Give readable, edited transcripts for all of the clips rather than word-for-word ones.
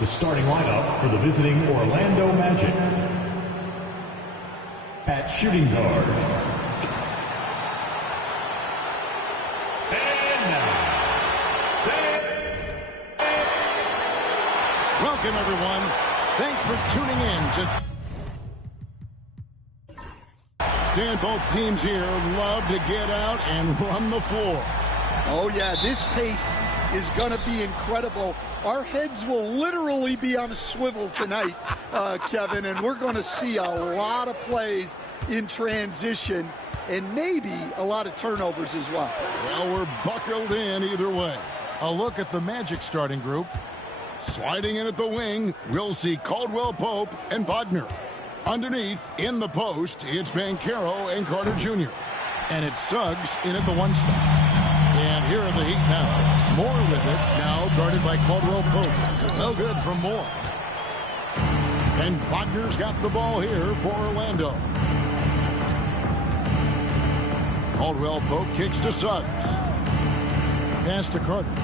The starting lineup for the visiting Orlando Magic. At shooting guard. And now, welcome everyone. Thanks for tuning in to Stan. Both teams here love to get out and run the floor. Oh yeah, this pace is going to be incredible. Our heads will literally be on a swivel tonight, Kevin, and we're going to see a lot of plays in transition and maybe a lot of turnovers as well. Well, we're buckled in either way. A look at the Magic starting group. Sliding in at the wing, we'll see Caldwell Pope and Wagner. Underneath, in the post, it's Banchero and Carter Jr. And it's Suggs in at the one spot. And here are the Heat now. Moore with it, now guarded by Caldwell Pope. No good from Moore. And Wagner's got the ball here for Orlando. Caldwell Pope kicks to Suggs. Pass to Carter.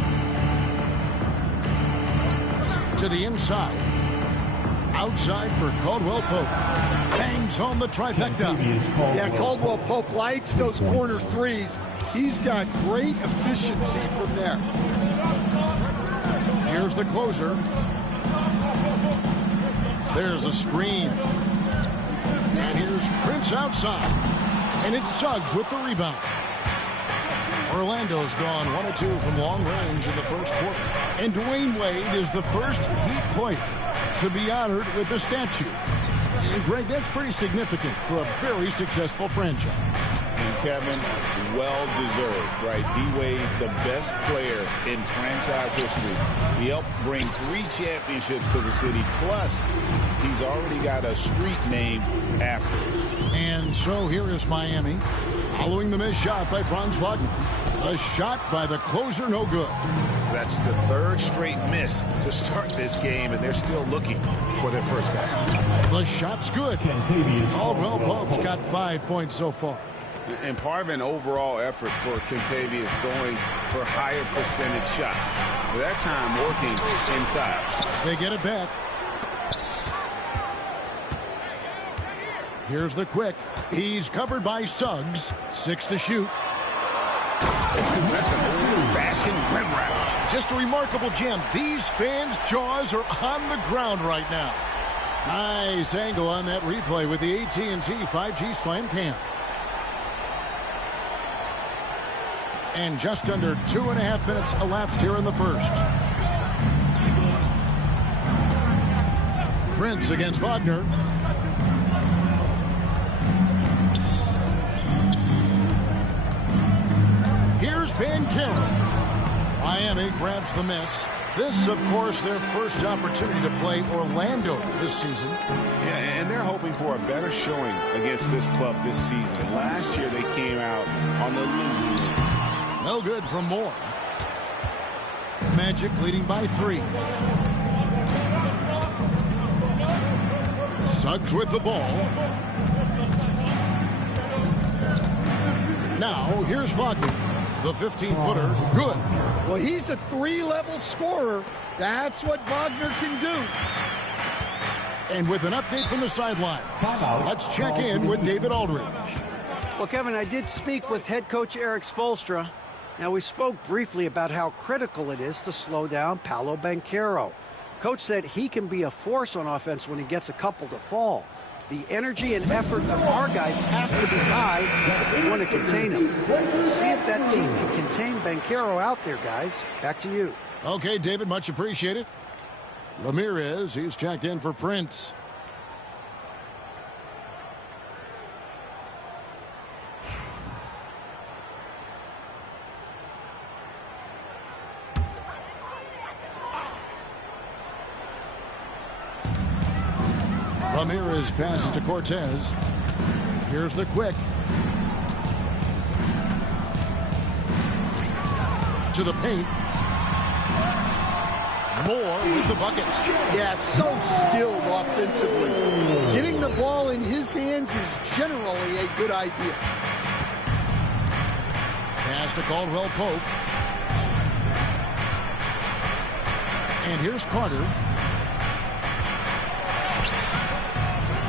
To the inside. Outside for Caldwell Pope. Bangs home the trifecta. Yeah, Caldwell Pope likes those corner threes. He's got great efficiency from there. Here's the closer. There's a screen. And here's Prince outside. And it's Suggs with the rebound. Orlando's gone 1 of 2 from long range in the first quarter. And Dwayne Wade is the first Heat player to be honored with a statue. And Greg, that's pretty significant for a very successful franchise. And Kevin, well-deserved, right? D-Wade, the best player in franchise history. He helped bring 3 championships to the city. Plus, he's already got a street named after him. And so here is Miami, following the missed shot by Franz Wagner. A shot by the closer, no good. That's the 3rd straight miss to start this game, and they're still looking for their first basket. The shot's good. Caldwell Pope's got 5 points so far. And part of an overall effort for Kentavious going for higher percentage shots. That time working inside. They get it back. Here's the quick. He's covered by Suggs. 6 to shoot. That's an old-fashioned rim wrap. Just a remarkable gem. These fans' jaws are on the ground right now. Nice angle on that replay with the AT&T 5G Slam Cam. And just under 2.5 minutes elapsed here in the first. Prince against Wagner. Here's Banchero. Miami grabs the miss. This, of course, their first opportunity to play Orlando this season. Yeah, and they're hoping for a better showing against this club this season. Last year, they came out on the losing end. No good from Moore. Magic leading by 3. Suggs with the ball. Now, here's Wagner. The 15-footer, good. Well, he's a 3-level scorer. That's what Wagner can do. And with an update from the sideline, let's check in with David Aldridge. Well, Kevin, I did speak with head coach Erik Spoelstra. Now, we spoke briefly about how critical it is to slow down Paolo Banchero. Coach said he can be a force on offense when he gets a couple to fall. The energy and effort of our guys has to be high if they want to contain him. Let's see if that team can contain Banchero out there, guys. Back to you. Okay, David, much appreciated. Ramirez, he's checked in for Prince. Ramirez passes to Cortez. Here's the quick. To the paint. Moore with the bucket. Yeah, so skilled offensively. Getting the ball in his hands is generally a good idea. Pass to Caldwell Pope. And here's Carter.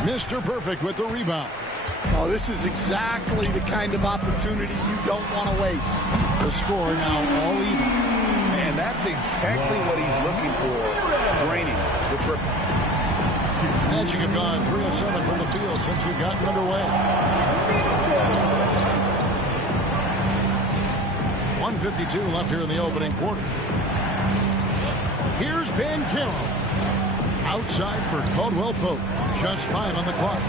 Mr. Perfect with the rebound. Oh, this is exactly the kind of opportunity you don't want to waste. The score now all even. And that's exactly what he's looking for, draining the triple. Magic have gone 3 of 7 from the field since we've gotten underway. 1:52 left here in the opening quarter. Here's Banchero. Outside for Caldwell Pope. Just 5 on the clock.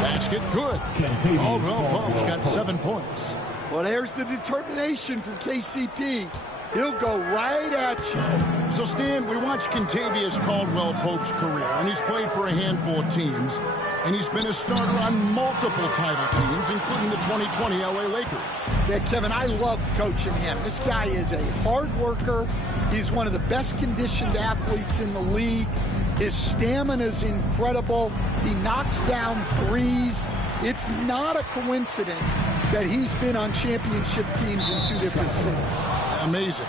Basket good. Caldwell Pope's got 7 points. Well, there's the determination from KCP. He'll go right at you. So, Stan, we watched Kentavious Caldwell Pope's career, and he's played for a handful of teams, and he's been a starter on multiple title teams, including the 2020 LA Lakers. Yeah, Kevin, I loved coaching him. This guy is a hard worker. He's one of the best conditioned athletes in the league. His stamina is incredible. He knocks down threes. It's not a coincidence that he's been on championship teams in 2 different cities. Amazing.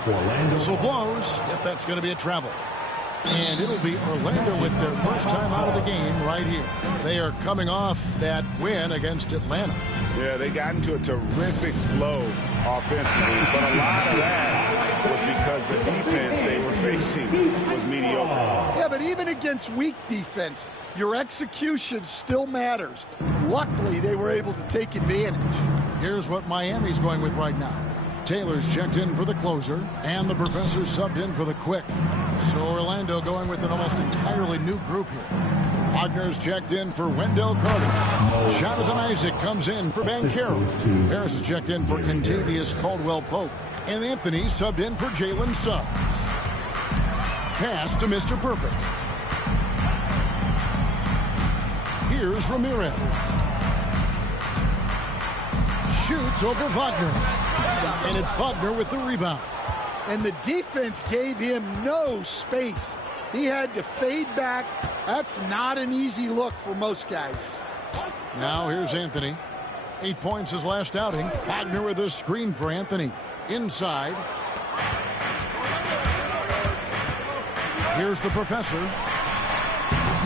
Whistle blows. Yep, that's going to be a travel. And it'll be Orlando with their first time out of the game right here. They are coming off that win against Atlanta. Yeah, they got into a terrific flow offensively, but a lot of that was because the defense they were facing was mediocre. Yeah, but even against weak defense, your execution still matters. Luckily, they were able to take advantage. Here's what Miami's going with right now. Taylor's checked in for the closer, and the professor subbed in for the quick. So Orlando going with an almost entirely new group here. Wagner's checked in for Wendell Carter. Jonathan Isaac comes in for Banchero. Harris is checked in for Kentavious Caldwell Pope. And Anthony subbed in for Jalen Suggs. Pass to Mr. Perfect. Here's Ramirez. Shoots over Wagner. And it's Wagner with the rebound. And the defense gave him no space. He had to fade back. That's not an easy look for most guys. Now here's Anthony. 8 points his last outing. Wagner with a screen for Anthony. Inside. Here's the professor.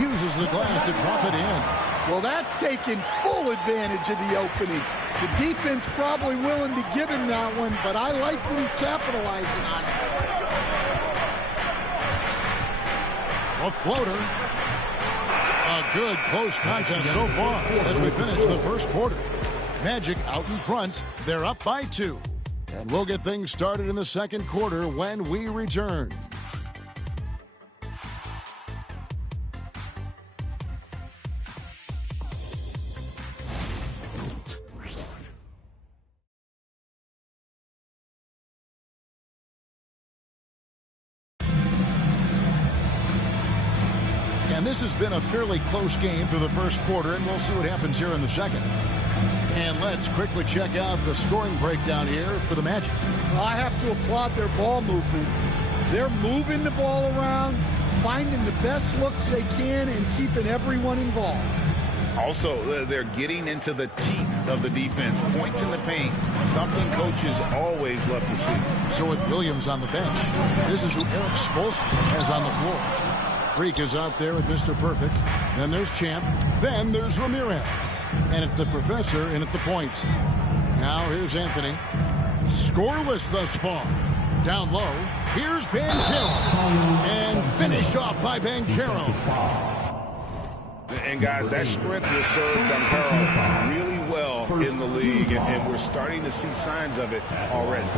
Uses the glass to drop it in. Well, that's taking full advantage of the opening. The defense probably willing to give him that one, but I like that he's capitalizing on it. A floater. A good close contest so far as we finish the first quarter. Magic out in front. They're up by 2. And we'll get things started in the second quarter when we return. And this has been a fairly close game through the first quarter, and we'll see what happens here in the second. And let's quickly check out the scoring breakdown here for the Magic. Well, I have to applaud their ball movement. They're moving the ball around, finding the best looks they can, and keeping everyone involved. Also, they're getting into the teeth of the defense. Points in the paint, something coaches always love to see. So with Williams on the bench, this is who Erik Spoelstra has on the floor. Freak is out there with Mr. Perfect. Then there's Champ. Then there's Ramirez. And it's the professor in at the point. Now here's Anthony. Scoreless thus far. Down low. Here's Banchero. And finished off by Banchero. And guys, that strength will serve Banchero really well in the league. And we're starting to see signs of it already.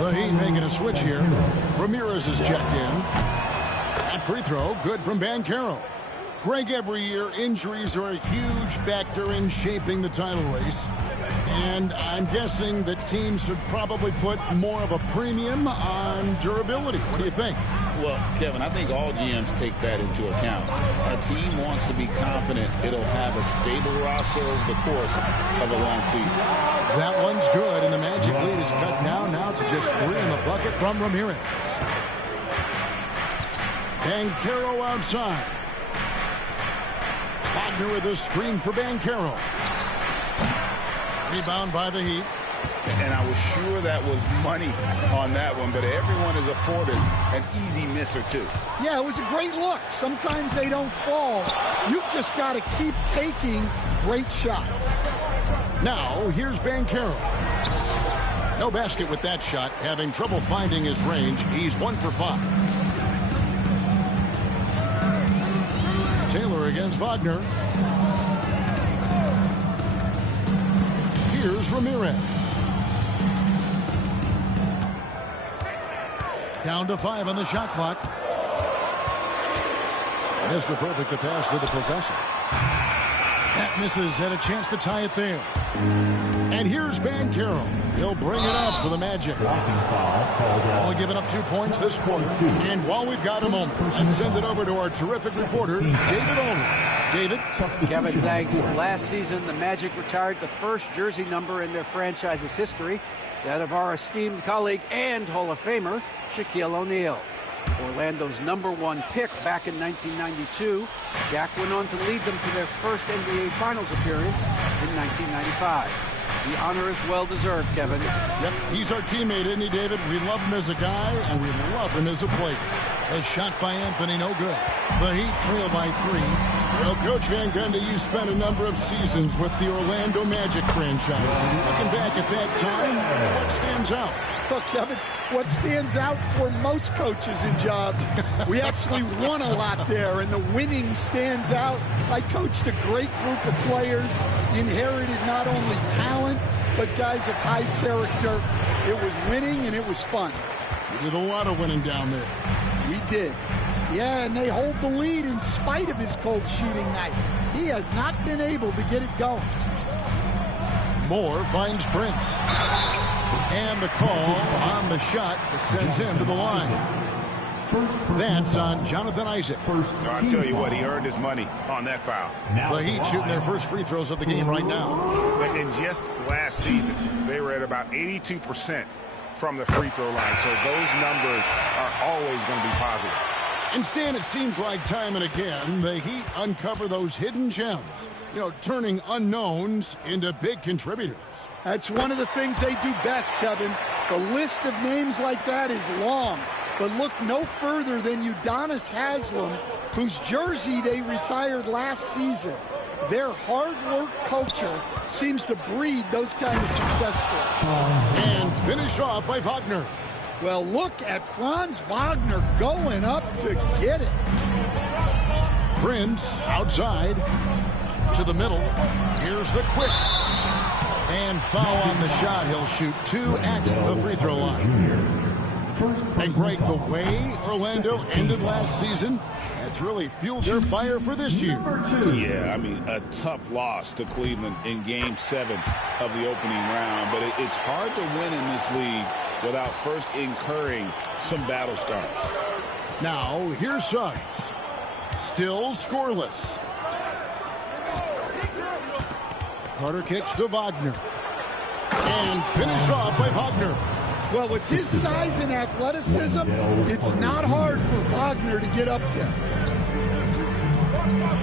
The Heat making a switch here. Ramirez is checked in. That free throw, good from Banchero. Greg, every year, injuries are a huge factor in shaping the title race. And I'm guessing that teams should probably put more of a premium on durability. What do you think? Well, Kevin, I think all GMs take that into account. A team wants to be confident it'll have a stable roster over the course of a long season. That one's good, and the Magic lead is cut now to just 3 in the bucket from Ramirez. Banchero outside. Wagner with a screen for Banchero. Rebound by the Heat. And I was sure that was money on that one, but everyone is afforded an easy miss or two. Yeah, it was a great look. Sometimes they don't fall. You've just got to keep taking great shots. Now, here's Banchero. No basket with that shot, having trouble finding his range. He's 1 for 5. Taylor against Wagner. Here's Ramirez. Down to 5 on the shot clock. Mr. Perfect, the pass to the professor. That misses, had a chance to tie it there. And here's Banchero. He'll bring it up for the Magic. Only giving up 2 points this quarter. And while we've got a moment, let's send it over to our terrific reporter, David Olney. David? Kevin, thanks. Last season, the Magic retired the first jersey number in their franchise's history, that of our esteemed colleague and Hall of Famer, Shaquille O'Neal. Orlando's #1 pick back in 1992, Jack went on to lead them to their first NBA Finals appearance in 1995. The honor is well-deserved, Kevin. Yep, he's our teammate, isn't he, David? We love him as a guy, and we love him as a player. A shot by Anthony, no good. The Heat trail by 3. Well, Coach Van Gundy, you spent a number of seasons with the Orlando Magic franchise. Looking back at that time, what stands out? Look, Kevin, what stands out for most coaches in jobs, we actually won a lot there, and the winning stands out. I coached a great group of players, inherited not only talent, but guys of high character. It was winning, and it was fun. We did a lot of winning down there. We did. Yeah, and they hold the lead in spite of his cold shooting night. He has not been able to get it going. Moore finds Prince. And the call on the shot that sends him to the line. That's on Jonathan Isaac. I'll tell you what, he earned his money on that foul. The Heat shooting their first free throws of the game right now. And just last season, they were at about 82% from the free throw line. So those numbers are always going to be positive. Instead, it seems like time and again, the Heat uncover those hidden gems. You know, turning unknowns into big contributors. That's one of the things they do best, Kevin. The list of names like that is long. But look no further than Udonis Haslem, whose jersey they retired last season. Their hard work culture seems to breed those kind of success stories. And finished off by Wagner. Well, look at Franz Wagner going up to get it. Prince outside to the middle. Here's the quick. And foul on the shot. He'll shoot 2 at the free throw line. And Greg, the way Orlando ended last season, that's really fueled their fire for this year. Yeah, I mean, a tough loss to Cleveland in Game 7 of the opening round. But it's hard to win in this league without first incurring some battle scars. Now, here's Suggs. Still scoreless. Carter kicks to Wagner. And finished off by Wagner. Well, with his size and athleticism, it's not hard for Wagner to get up there.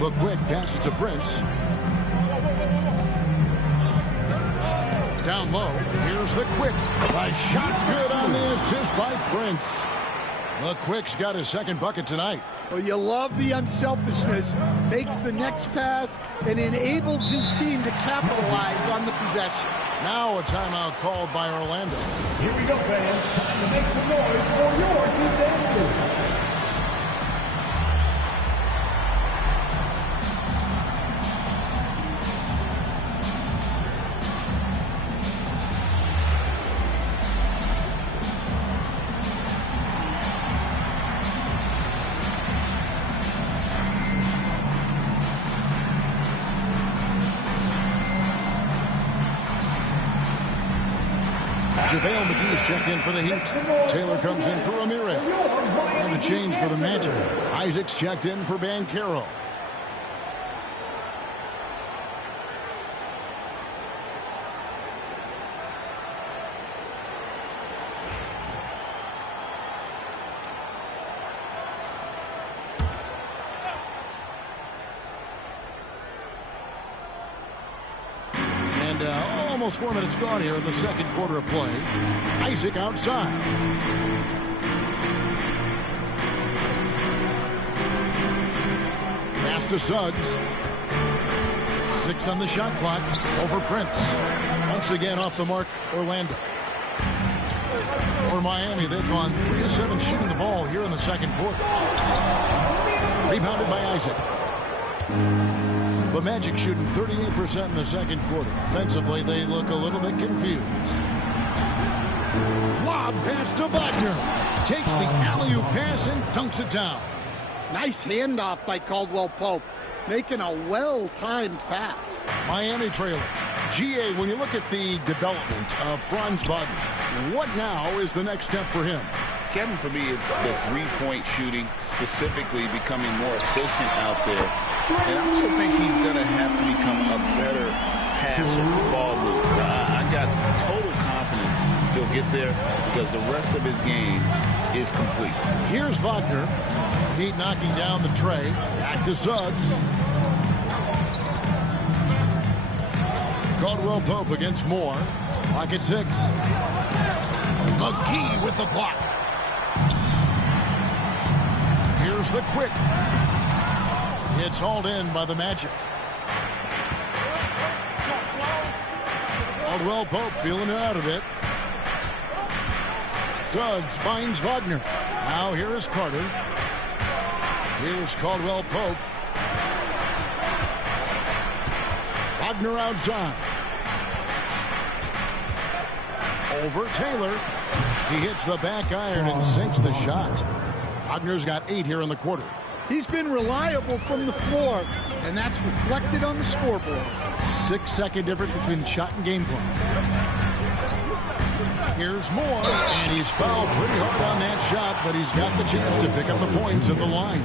The quick passes to Prince. Down low. Here's the quick. The shot's good on the assist by Prince. The quick's got his second bucket tonight. Well, you love the unselfishness. Makes the next pass and enables his team to capitalize on the possession. Now a timeout called by Orlando. Here we go, fans. Time to make some noise for your defense team. JaVale McGee's checked in for the Heat. Taylor comes in for Ramirez. And a change for the Magic. Isaac's checked in for Banchero. Almost 4 minutes gone here in the second quarter of play. Isaac outside. Pass to Suggs. 6 on the shot clock. Over Prince. Once again off the mark, Orlando. For Miami, they've gone 3 of 7 shooting the ball here in the second quarter. Rebounded by Isaac. The Magic shooting 38% in the second quarter. Offensively, they look a little bit confused. Lob pass to Wagner. Takes the alley-oop pass and dunks it down. Nice handoff by Caldwell Pope, making a well-timed pass. Miami trailer. GA, when you look at the development of Franz Wagner, what now is the next step for him? Kevin, for me, it's the three-point shooting, specifically becoming more efficient out there. And I also think he's going to have to become a better passer, ball mover. I got total confidence he'll get there because the rest of his game is complete. Here's Wagner. Heat knocking down the tray. Back to Suggs. Caldwell Pope against Moore. Clock at 6. McGee with the block. Here's the quick. It's hauled in by the Magic. Caldwell Pope feeling it out a bit. Suggs finds Wagner. Now here is Carter. Here's Caldwell Pope. Wagner outside. Over Taylor. He hits the back iron and sinks the shot. Wagner's got 8 here in the quarter. He's been reliable from the floor, and that's reflected on the scoreboard. 6-second difference between the shot and game clock. Here's Moore, and he's fouled pretty hard on that shot, but he's got the chance to pick up the points at the line.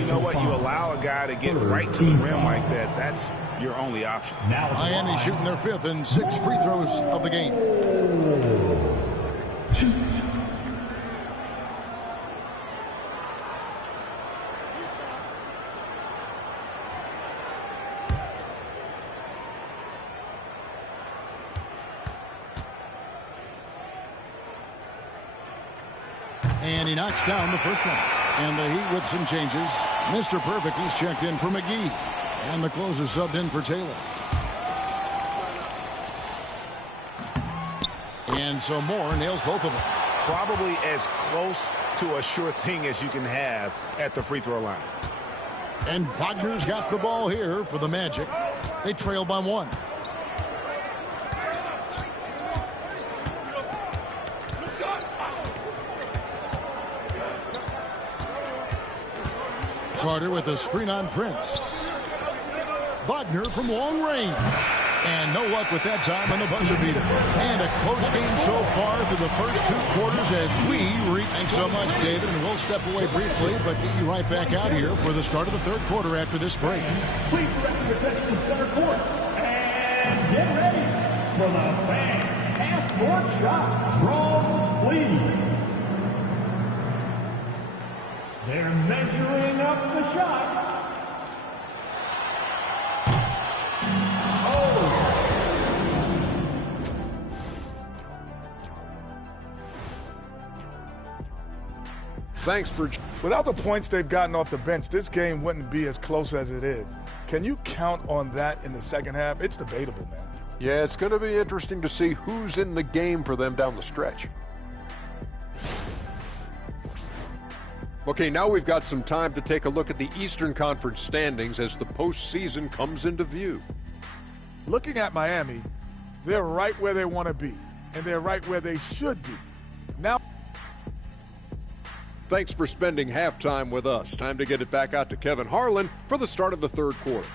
You know what? You allow a guy to get right to the rim like that, that's your only option. Miami shooting their 5th and 6 free throws of the game. And he knocks down the first one. And the Heat with some changes. Mr. Perfect, he's checked in for McGee. And the closer subbed in for Taylor. And so Moore nails both of them. Probably as close to a sure thing as you can have at the free throw line. And Wagner's got the ball here for the Magic. They trail by 1. Carter with a screen on Prince. Wagner from long range. And no luck with that time on the buzzer beater. And a close game so far through the first 2 quarters as we Thanks so much, David. And we'll step away briefly, but get you right back out here for the start of the 3rd quarter after this break. Please direct your attention to center court. And get ready for the fan half-court shot. Draws, please. They're measuring up the shot. Thanks for... Without the points they've gotten off the bench, this game wouldn't be as close as it is. Can you count on that in the second half? It's debatable, man. Yeah, it's going to be interesting to see who's in the game for them down the stretch. Okay, now we've got some time to take a look at the Eastern Conference standings as the postseason comes into view. Looking at Miami, they're right where they want to be, and they're right where they should be. Now, thanks for spending halftime with us. Time to get it back out to Kevin Harlan for the start of the 3rd quarter.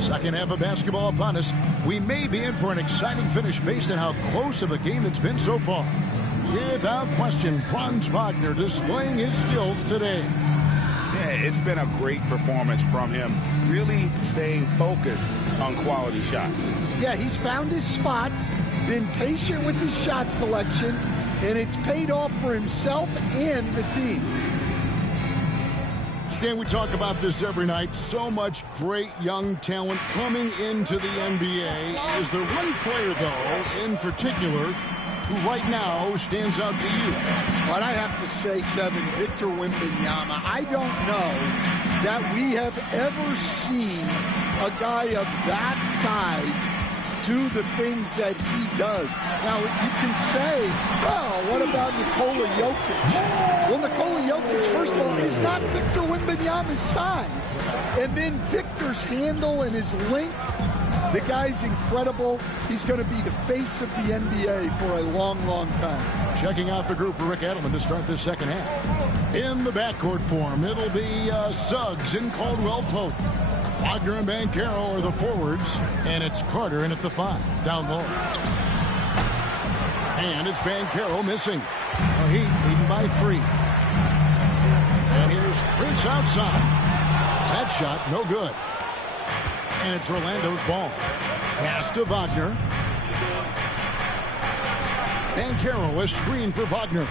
Second half of basketball upon us. We may be in for an exciting finish based on how close of a game it's been so far. Without question, Franz Wagner displaying his skills today. Yeah, it's been a great performance from him, really staying focused on quality shots. Yeah, he's found his spots, been patient with his shot selection, and it's paid off for himself and the team. Stan, we talk about this every night. So much great young talent coming into the NBA. Is there one player, though, in particular, who right now stands out to you? What I have to say, Kevin, Victor Wembanyama, I don't know that we have ever seen a guy of that size do the things that he does. Now, you can say, well, what about Nikola Jokic? Well, Nikola Jokic, first of all, is not Victor Wembanyama's size. And then Victor's handle and his length, the guy's incredible. He's going to be the face of the NBA for a long, long time. Checking out the group for Rick Adelman to start this second half. In the backcourt form, it'll be Suggs and Caldwell Pope. Wagner and Banchero are the forwards, and it's Carter in at the 5, down low. And it's Banchero missing. The Heat leading by 3. And here's Prince outside. That shot, no good. And it's Orlando's ball. Pass to Wagner. Banchero, a screen for Wagner.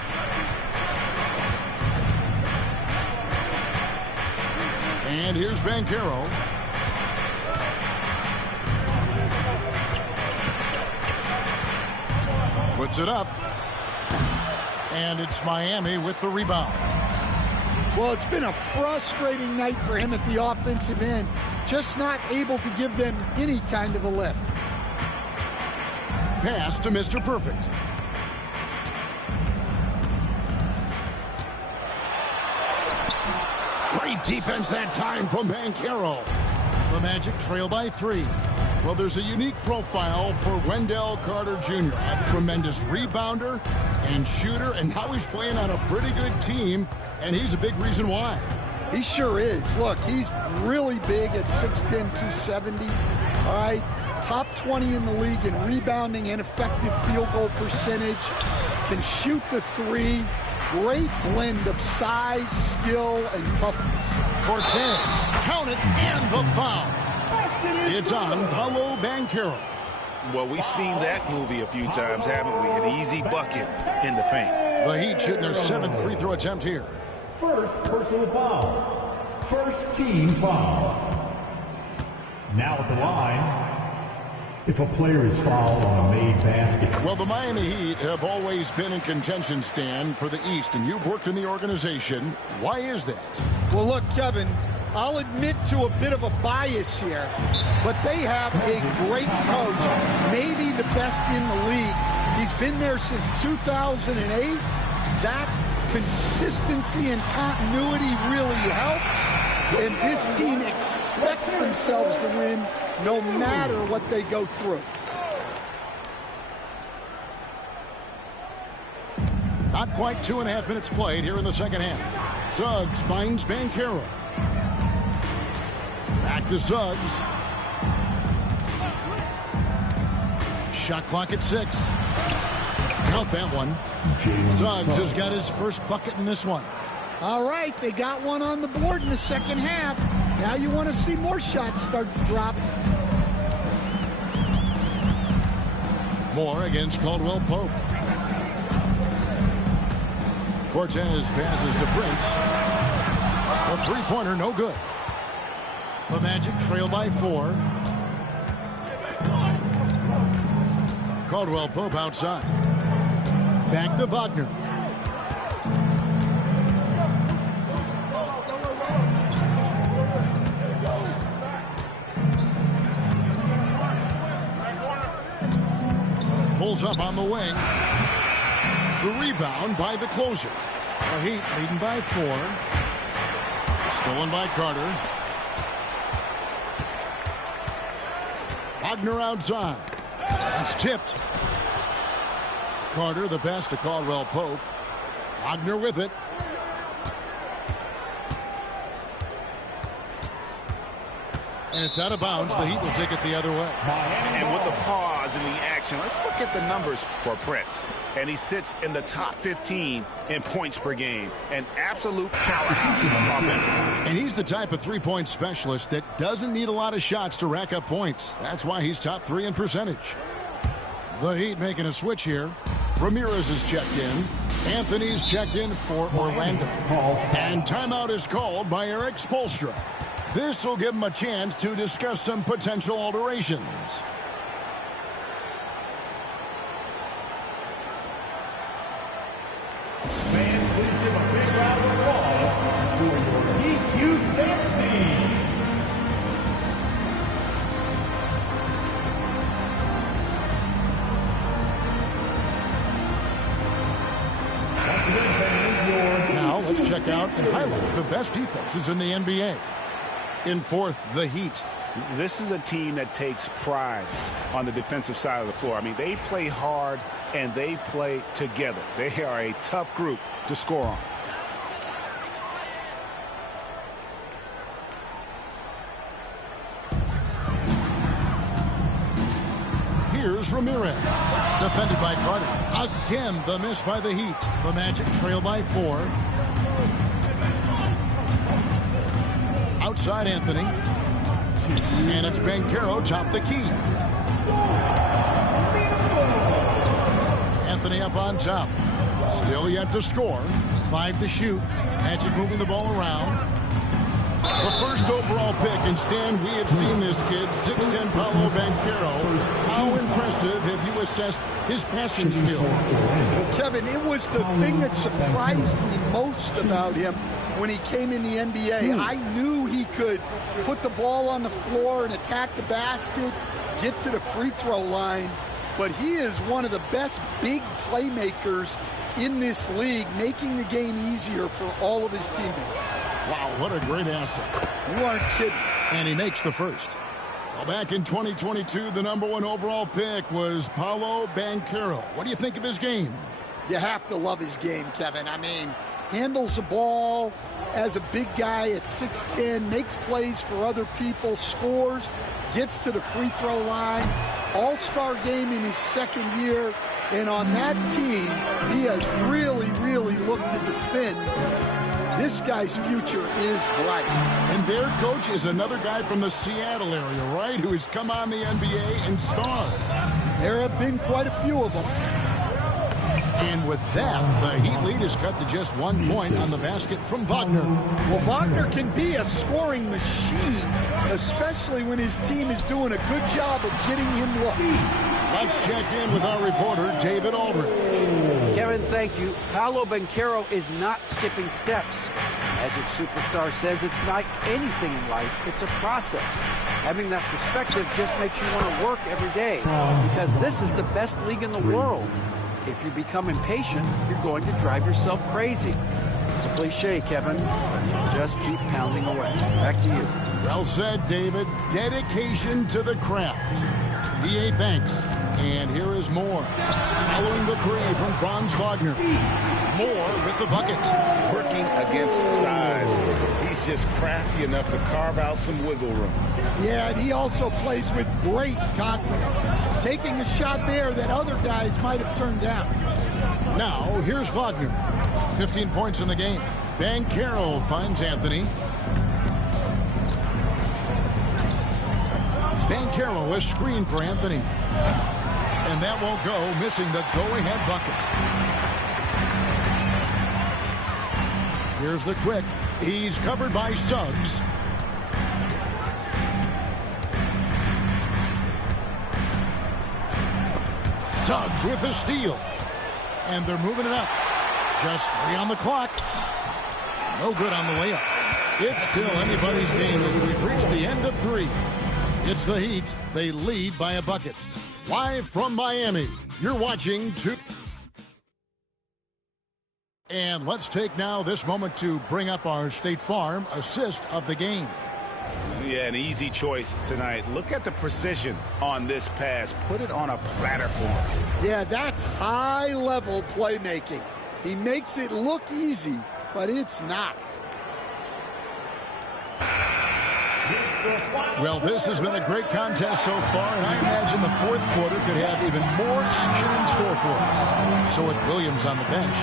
And here's Banchero. Puts it up. And it's Miami with the rebound. Well, it's been a frustrating night for him at the offensive end. Just not able to give them any kind of a lift. Pass to Mr. Perfect. Great defense that time from Banchero. The Magic trail by 3. Well, there's a unique profile for Wendell Carter Jr. A tremendous rebounder and shooter, and now he's playing on a pretty good team, and he's a big reason why. He sure is. Look, he's really big at 6'10", 270. All right, top 20 in the league in rebounding and effective field goal percentage. Can shoot the 3. Great blend of size, skill, and toughness. Cortez, count it, and the foul. It's on Paolo Banchero. Well, we've seen that movie a few times, haven't we? An easy bucket in the paint. The Heat shooting their 7th free throw attempt here. First personal foul. First team foul. Now at the line, if a player is fouled on a made basket. Well, the Miami Heat have always been in contention, Stan, for the East, and you've worked in the organization. Why is that? Well, look, Kevin, I'll admit to a bit of a bias here, but they have a great coach, maybe the best in the league. He's been there since 2008. That consistency and continuity really helps, and this team expects themselves to win no matter what they go through. Not quite 2.5 minutes played here in the second half. Suggs finds Banchero. Back to Suggs. Shot clock at 6. Count that one. Suggs has got his first bucket in this one. All right, they got one on the board in the second half. Now you want to see more shots start to drop. Moore against Caldwell Pope. Cortez passes to Prince. A three-pointer, no good. The Magic trail by 4. Caldwell Pope outside. Back to Wagner. Pulls up on the wing. The rebound by the closer. The Heat leading by 4. Stolen by Carter. Wagner outside. It's tipped. Carter, the pass to Caldwell Pope. Wagner with it. And it's out of bounds. The Heat will take it the other way. And with the pause in the action, let's look at the numbers for Prince. And he sits in the top 15 in points per game. An absolute powerhouse offensively. And he's the type of three-point specialist that doesn't need a lot of shots to rack up points. That's why he's top 3 in percentage. The Heat making a switch here. Ramirez is checked in. Anthony's checked in for Orlando. And timeout is called by Eric Spoelstra. This will give him a chance to discuss some potential alterations. Fans, please give a big round of applause for your Heat Youth Dance Team. Now let's check out and highlight the best defenses in the NBA. In fourth, the Heat. This is a team that takes pride on the defensive side of the floor. I mean, they play hard and they play together. They are a tough group to score on. Here's Ramirez. Defended by Carter. Again, the miss by the Heat. The Magic trail by 4. Outside Anthony. And it's Banchero top the key. Anthony up on top. Still yet to score. 5 to shoot. Magic moving the ball around. The first overall pick, and Stan, we have seen this kid, 6'10" Paolo Banchero. How impressive have you assessed his passing skill? Well, Kevin, it was the thing that surprised me most about him when he came in the NBA. I knew he could put the ball on the floor and attack the basket, get to the free throw line, but he is one of the best big playmakers in this league, making the game easier for all of his teammates. Wow, what a great asset. You aren't kidding. And he makes the first. Well, back in 2022, the #1 overall pick was Paolo Banchero. What do you think of his game? You have to love his game, Kevin. I mean, handles the ball as a big guy at 6'10", makes plays for other people, scores, gets to the free throw line. All-star game in his second year. And on that team, he has really, really looked to defend. This guy's future is bright. And their coach is another guy from the Seattle area, right, who has come on the NBA and starred. There have been quite a few of them. And with that, the Heat lead is cut to just 1 point on the basket from Wagner. Well, Wagner can be a scoring machine, especially when his team is doing a good job of getting him looks. Let's check in with our reporter, David Aldridge. Kevin, thank you. Paolo Banchero is not skipping steps. Magic superstar says it's like anything in life, it's a process. Having that perspective just makes you want to work every day, because this is the best league in the world. If you become impatient, you're going to drive yourself crazy. It's a cliche, Kevin. Just keep pounding away. Back to you. Well said, David. Dedication to the craft. VA thanks. And here is Moore. Following the 3 from Franz Wagner. Moore with the bucket. Working against size. He's just crafty enough to carve out some wiggle room. Yeah, and he also plays with great confidence. Taking a shot there that other guys might have turned down. Now, here's Wagner. 15 points in the game. Banchero finds Anthony. Banchero, a screen for Anthony. And that won't go, missing the go-ahead bucket. Here's the quick. He's covered by Suggs. Suggs with the steal. And they're moving it up. Just 3 on the clock. No good on the way up. It's still anybody's game as we've reached the end of 3. It's the Heat. They lead by a bucket. Live from Miami, you're watching 2. And let's take now this moment to bring up our State Farm assist of the game. Yeah, an easy choice tonight. Look at the precision on this pass. Put it on a platter for him. Yeah, that's high-level playmaking. He makes it look easy, but it's not. Well, this has been a great contest so far, and I imagine the 4th quarter could have even more action in store for us. So with Williams on the bench,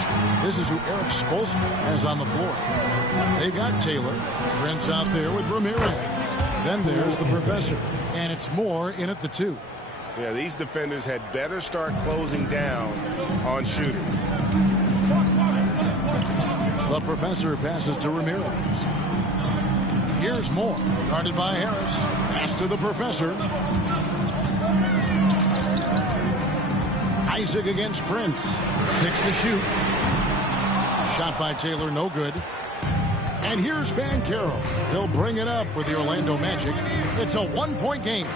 this is who Eric Spoelstra has on the floor. They've got Taylor, Prince out there with Ramirez. Then there's the professor, and it's Moore in at the 2. Yeah, these defenders had better start closing down on shooting. The professor passes to Ramirez. Here's Moore, guarded by Harris. Pass to the professor. Isaac against Prince. 6 to shoot. Shot by Taylor, no good. And here's Banchero. He'll bring it up for the Orlando Magic. It's a 1-point game.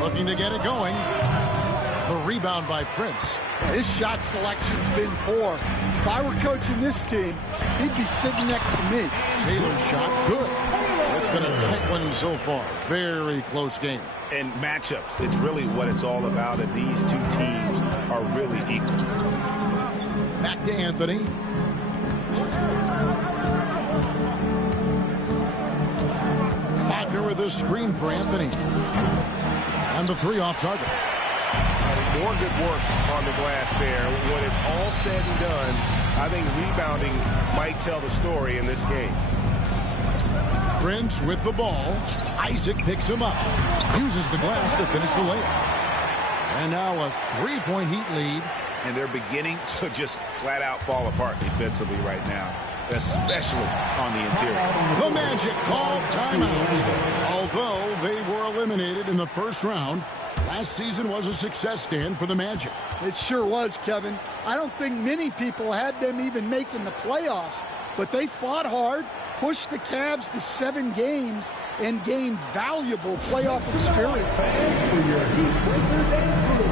Looking to get it going. The rebound by Prince. His shot selection's been poor. If I were coaching this team, he'd be sitting next to me. Taylor's shot, good. It's been a tight one so far. Very close game. And matchups, it's really what it's all about, and these two teams are really equal. Back to Anthony. Wagner with a screen for Anthony. And the 3 off target. More good work on the glass there. When it's all said and done, I think rebounding might tell the story in this game. Prince with the ball. Isaac picks him up. Uses the glass to finish the layup. And now a 3-point Heat lead. And they're beginning to just flat out fall apart defensively right now, especially on the interior. The Magic called timeout. Although they were eliminated in the first round, last season was a success stand for the Magic. It sure was, Kevin. I don't think many people had them even making the playoffs, but they fought hard, pushed the Cavs to 7 games, and gained valuable playoff experience. For your Heat Breaker Dance Crew.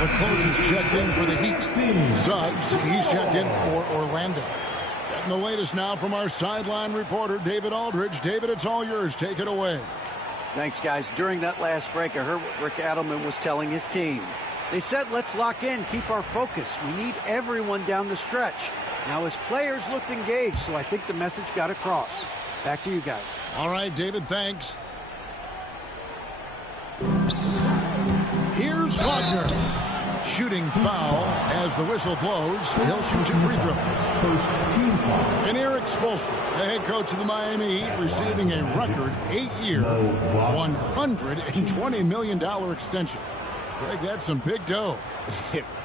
The closers checked in for the Heat. Suggs, he's checked in for Orlando. Getting the latest now from our sideline reporter, David Aldridge. David, it's all yours. Take it away. Thanks, guys. During that last break, I heard what Rick Adelman was telling his team. They said, let's lock in, keep our focus. We need everyone down the stretch. Now, his players looked engaged, so I think the message got across. Back to you guys. All right, David, thanks. Here's Wagner. Shooting foul as the whistle blows. He'll shoot 2 free throws. First team foul. And Eric Spoelstra, the head coach of the Miami Heat, receiving a record 8-year, $120 million extension. Greg, that's some big dough.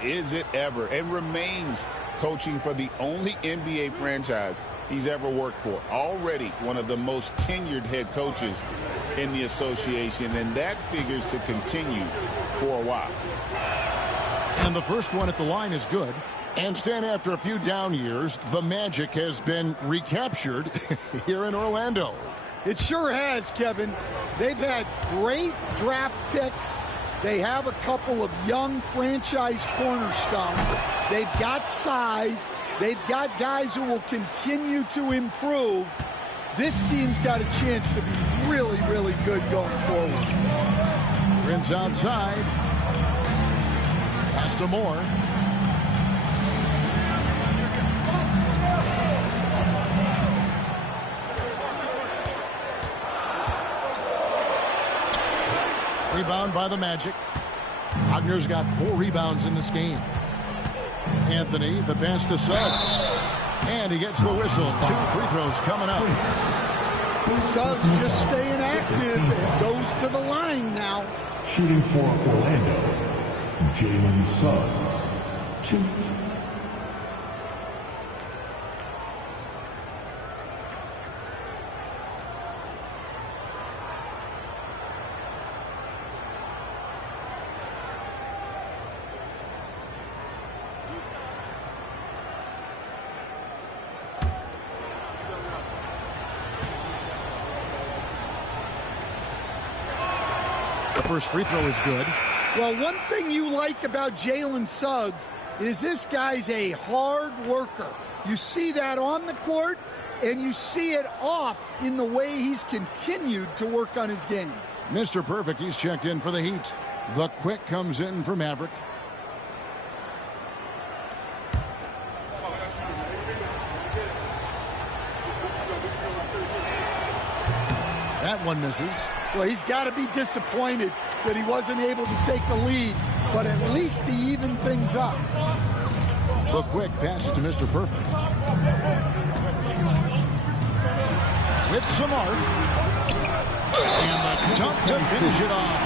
Is it ever? And remains coaching for the only NBA franchise he's ever worked for. Already one of the most tenured head coaches in the association, and that figures to continue for a while. And the first one at the line is good. And Stan, after a few down years, the Magic has been recaptured here in Orlando. It sure has, Kevin. They've had great draft picks. They have a couple of young franchise cornerstones. They've got size. They've got guys who will continue to improve. This team's got a chance to be really, really good going forward. Prince outside. Pass to Moore. Rebound by the Magic. Wagner's got 4 rebounds in this game. Anthony, the pass to Suggs. And he gets the whistle. 2 free throws coming up. Suggs just staying active and goes to the line now. Shooting for Orlando, Jalen Suggs. 2. First free throw is good. Well, one thing you like about Jalen Suggs is this guy's a hard worker. You see that on the court, and you see it off in the way he's continued to work on his game. Mr. Perfect, he's checked in for the Heat. The quick comes in for Maverick. That one misses. Well, he's got to be disappointed that he wasn't able to take the lead, but at least he evened things up. The quick pass to Mr. Perfect. With some arc. And the jump to finish it off.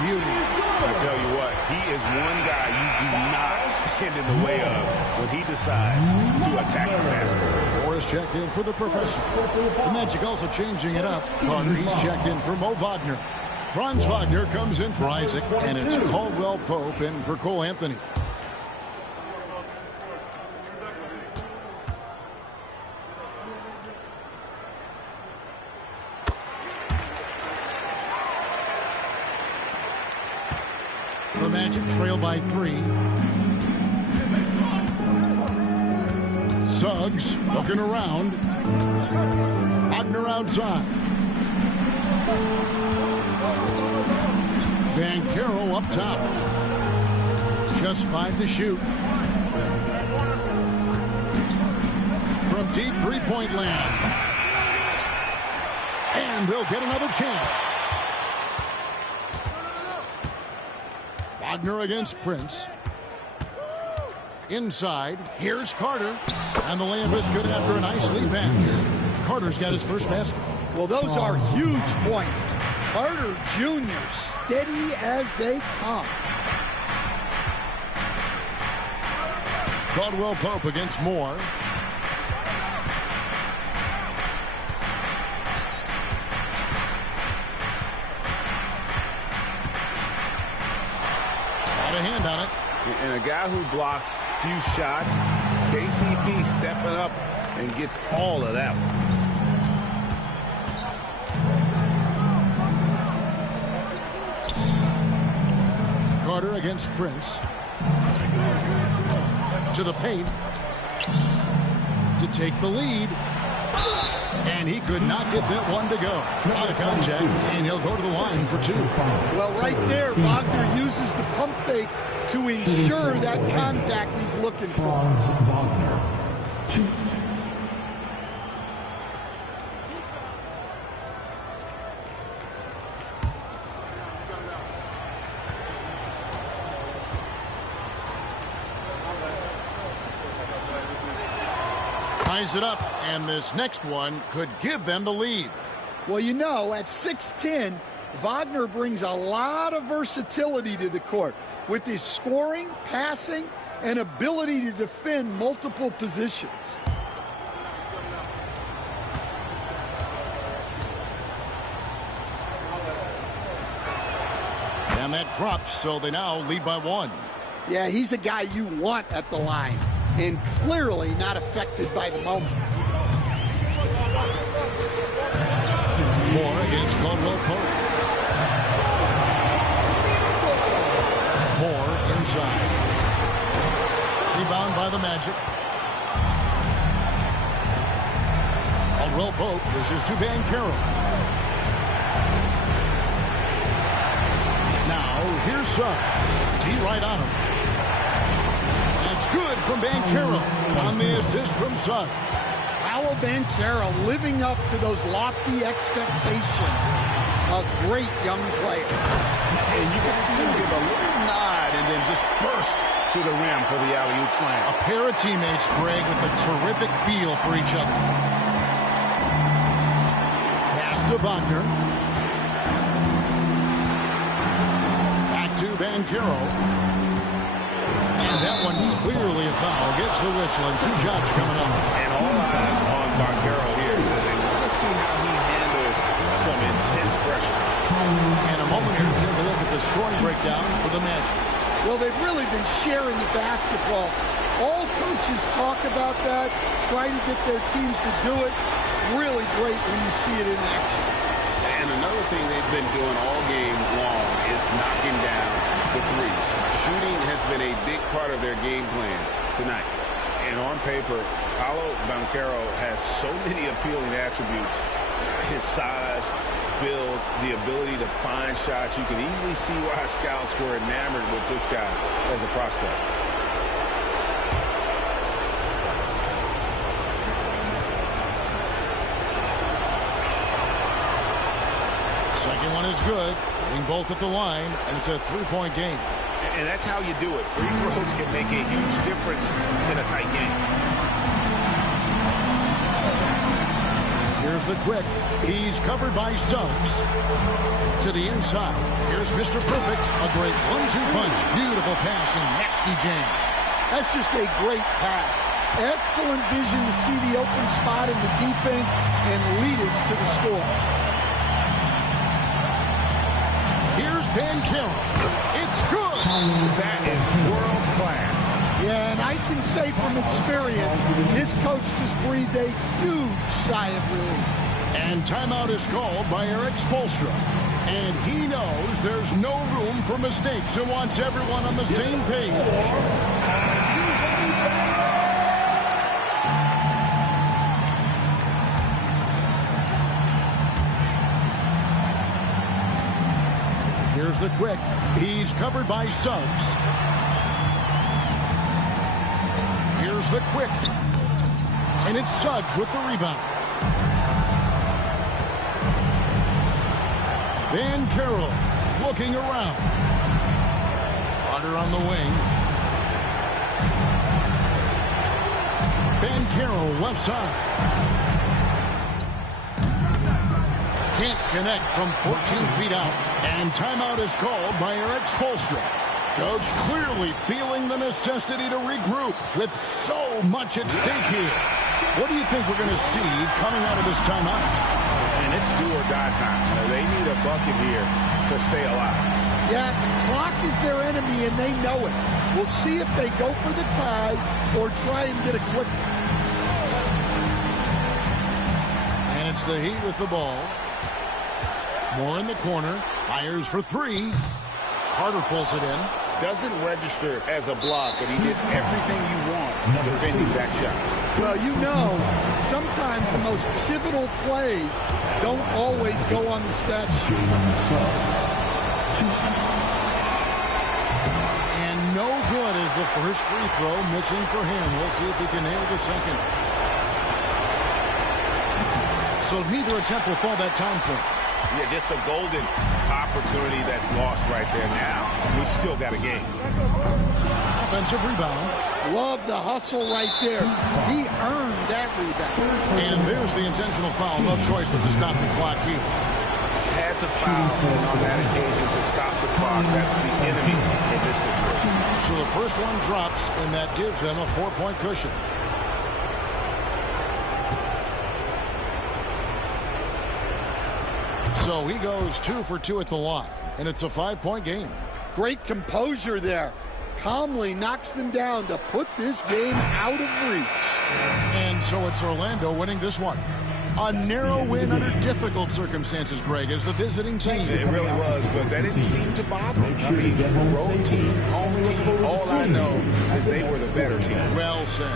Beauty. I tell you what, he is one guy you do not stand in the way of when he decides to attack the basket. Morris checked in for the professor. The Magic also changing it up. Carter, he's checked in for Mo Wagner. Franz Wagner comes in for Isaac, and it's Caldwell Pope in for Cole Anthony. The Magic trail by 3. Suggs looking around. Wagner outside. Banchero up top. Just 5 to shoot. From deep three-point land. And they'll get another chance. Wagner against Prince. Inside, here's Carter. And the layup is good after a nice lead pass. Carter's got his first basket. Well, those are huge points. Carter Jr. steady as they come. Caldwell Pope against Moore. Got a hand on it. And a guy who blocks few shots, KCP stepping up and gets all of that one. Carter against Prince. To the paint. To take the lead. And he could not get that one to go. Out of contact, and he'll go to the line for 2. Well, right there, Wagner uses the pump fake to ensure that contact he's looking for. Franz Wagner, 2. Ties it up, and this next one could give them the lead. Well, you know, at 6'10", Wagner brings a lot of versatility to the court with his scoring, passing, and ability to defend multiple positions. And that drops, so they now lead by 1. Yeah, he's a guy you want at the line, and clearly not affected by the moment. Moore against Caldwell Pope. Moore inside. Rebound by the Magic. Caldwell Pope pushes to Banchero. Now here's Suggs. D right on him. That's good from Banchero on the assist from Suggs. Paolo Banchero living up to those lofty expectations. A great young player. And you can see him give a little nod and then just burst to the rim for the alley-oop slam. A pair of teammates, Greg, with a terrific feel for each other. Pass to Wagner. Back to Banchero. And that one clearly a foul. Gets the whistle and 2 shots coming up. And all eyes on Banchero here. They want to see how he handles some intense pressure. And a moment here to take a look at the scoring breakdown for the Magic. Well, they've really been sharing the basketball. All coaches talk about that, try to get their teams to do it. Really great when you see it in action. And another thing they've been doing all game long is knocking down the 3. Shooting has been a big part of their game plan tonight. And on paper, Paolo Banchero has so many appealing attributes. His size, build, the ability to find shots. You can easily see why scouts were enamored with this guy as a prospect. Second one is good. Hitting both at the line, and it's a 3-point game. And that's how you do it. Free throws can make a huge difference in a tight game. Here's the quick. He's covered by Suggs. To the inside. Here's Mr. Perfect. A great 1-2 punch. Beautiful pass and nasty jam. That's just a great pass. Excellent vision to see the open spot in the defense and lead it to the score. Here's Banchero. It's good. That is world class. Yeah, and I can say from experience, this coach just breathed a huge sigh of relief. And timeout is called by Eric Spoelstra. And he knows there's no room for mistakes and wants everyone on the same page. Here's the quick. He's covered by Suggs. Here's the quick. And it's Suggs with the rebound. Banchero looking around. Carter on the wing. Banchero left side. Can't connect from 14 feet out. And timeout is called by Eric Spoelstra. Coach clearly feeling the necessity to regroup with so much at stake here. What do you think we're going to see coming out of this timeout? And it's do or die time. They need a bucket here to stay alive. Yeah, the clock is their enemy, and they know it. We'll see if they go for the tie or try and get a quick. And it's the Heat with the ball. Moore in the corner. Fires for three. Carter pulls it in. Doesn't register as a block, but he did everything you want defending that shot. Well, you know, sometimes the most pivotal plays don't always go on the stat sheet. And no good is the first free throw, missing for him. We'll see if he can nail the second. So neither attempt will fall that time point. Yeah, just a golden opportunity that's lost right there now. We still got a game. Offensive rebound. Love the hustle right there. He earned that rebound. And there's the intentional foul. No choice but to stop the clock here. Had to foul, and on that occasion to stop the clock. That's the enemy in this situation. So the first one drops, and that gives them a 4-point cushion. So he goes 2 for 2 at the line, and it's a 5-point game. Great composure there. Calmly knocks them down to put this game out of reach. And so it's Orlando winning this one. A narrow win under difficult circumstances, Greg, as the visiting team. It really was, but that didn't seem to bother them. I mean, road team, home team, all I know is they were the better team. Well said.